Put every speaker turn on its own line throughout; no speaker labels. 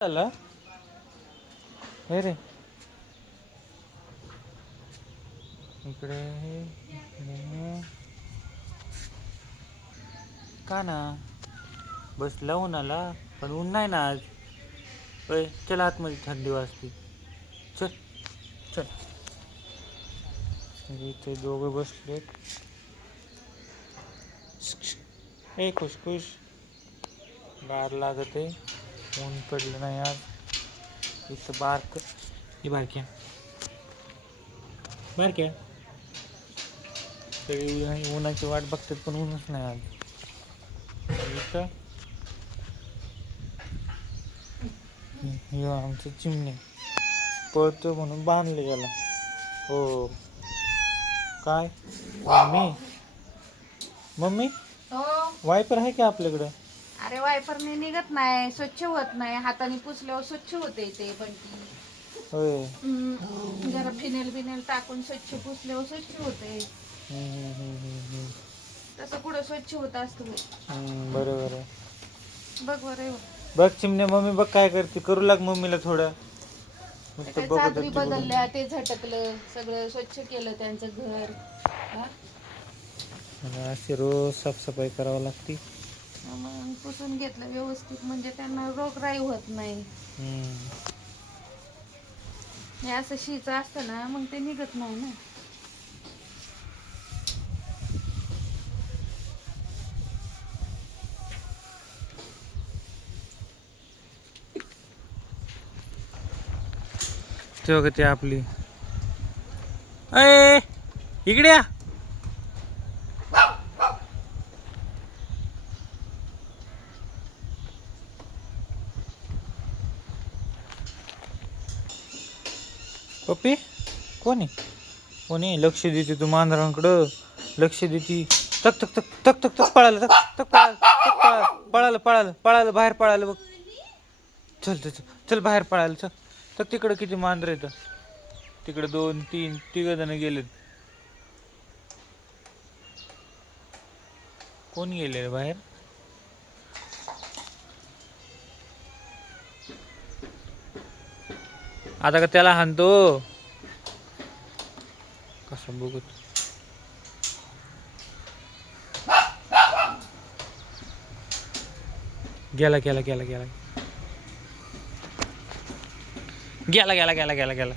झालं? हे रे. इकडे का ना? बसला उन्हाला पण ऊन नाही ना आज. अय चल आतमध्ये थंडी वाजते. चल चल. इथे दोघे बसलेत. ए खुशखुश गार लागत आहे. ऊन पडलं नाही आज इथं बारक. ही बारक्या. बारक्या? सगळी उन्हाची वाट बघतात पण ऊनच नाही आज इथं? आमचं चिमणे. पळतो म्हणून बांधले गेला हो. काय? मम्मी? मम्मी?
हो.
वायपर आहे का आपल्याकडं?
अरे वायपरने निघत नाही स्वच्छ होत नाही. हाताने पुसल्यावर स्वच्छ होते ते ती
होय.
हम्म, जरा फिनेल बिनेल टाकून स्वच्छ पुसल्यावर स्वच्छ होते.
हम्म, हम्म, हम्म, हम्म, हम्म.
तसं कुठं स्वच्छ होत असतं बाई.
हम्म, बरोबर आहे.
बघ बरं
बघ चिमणे मम्मी बघ काय करते. करू लाग मम्मीला थोडं. नुसतं
काय
बघत
चादरी
होती.
बदलल्या ते झटकलं सगळं स्वच्छ केलं त्यांचं घर. हा?
अशी रोज साफसफाई करावं लागते.
मग पुसून घेतलं व्यवस्थित म्हणजे त्यांना रोगराई होत नाही. हे असं शीचं असतं ना मग ते निघत नाही ना.
ते आपली. अय इकडे या. पप्पी? कोण? आहे लक्ष देते तू मांजरांकडं. लक्ष देते तक तक तक तक तक तक पळालं तक तक पळालं तक पळालं पळालं पळालं पळालं बाहेर पळालं बघ. चल चल चल चल बाहेर पळालं चल. तर तिकडं किती मांजर येतं तिकडं दोन तीन तिघ जण गेलेत. कोण गेले बाहेर? आता का त्याला हाणतो. कसं बघत गेला गेला गेला गेला. गेला गेला गेला गेला गेला.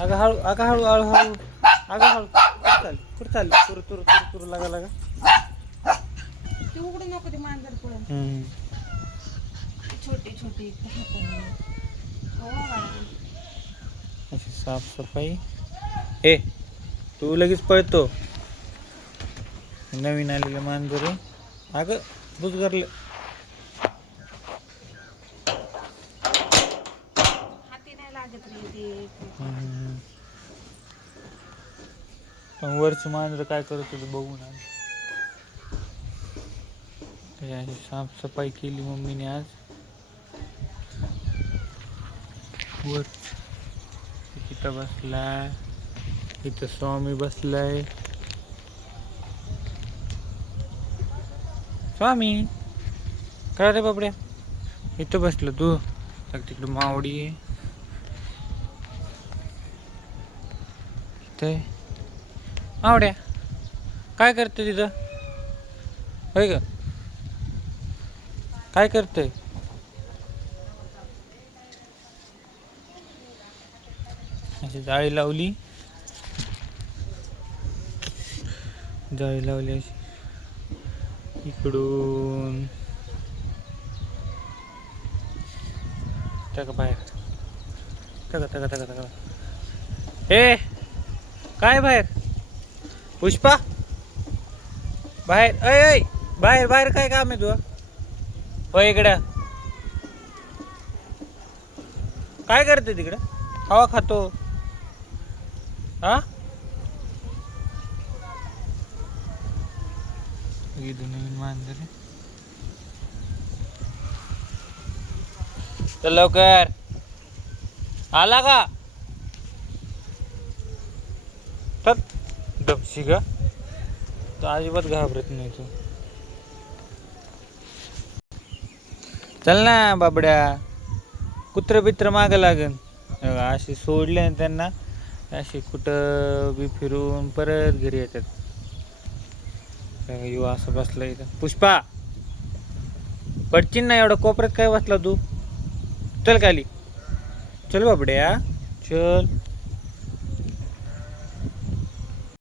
अगं हळू अगं हळू हळू हळू. अगं हळू. कुठं चालली? कुठं चालली? तुरु तुर तुर तुरु लागा लागा.
ते उघडू नको ते मांजर पळून
हम्म.
छोटी छोटी. हो.
अशी साफसफाई ए तू लगेच पळतो नवीन आलेलं मांजर आहे. अगं बुजगरले
हाती नाही लागत रे ते
पण वरचं मांजर काय करत होतं बघून आज ते अशी साफसफाई केली मम्मीने आज. वर. इथं बसला इथं स्वामी बसलाय. स्वामी काय रे बाबड्या. इथं बसलो तू. तिकडे तिकडं मावडी आहे. मावड्या काय करते तिथं? होय का? काय करते अशी जाळी लावली. जाळी लावली अशी. इकडून. टाका बाहेर. टाका टाका टाका टाका. हे काय बाहेर? पुष्पा? बाहेर अय बाहेर बाहेर काय काम आहे तुझं? हो इकडं. काय करते तिकडं? हवा खातो. हा? नवीन मांजर. चल लवकर. आला का? तर दपशी का? तो अजिबात घाबरत नाही तू. चल ना बाबड्या. कुत्र बित्र मागं लागन. हे असे सोडले ना त्यांना असे कुठं बी फिरून परत घरी येतात. हे यो असं बसलं इथं. पुष्पा! पडचिन ना एवढा कोपऱ्यात काय बसला तू? चल खाली. चल बाबड्या. चल.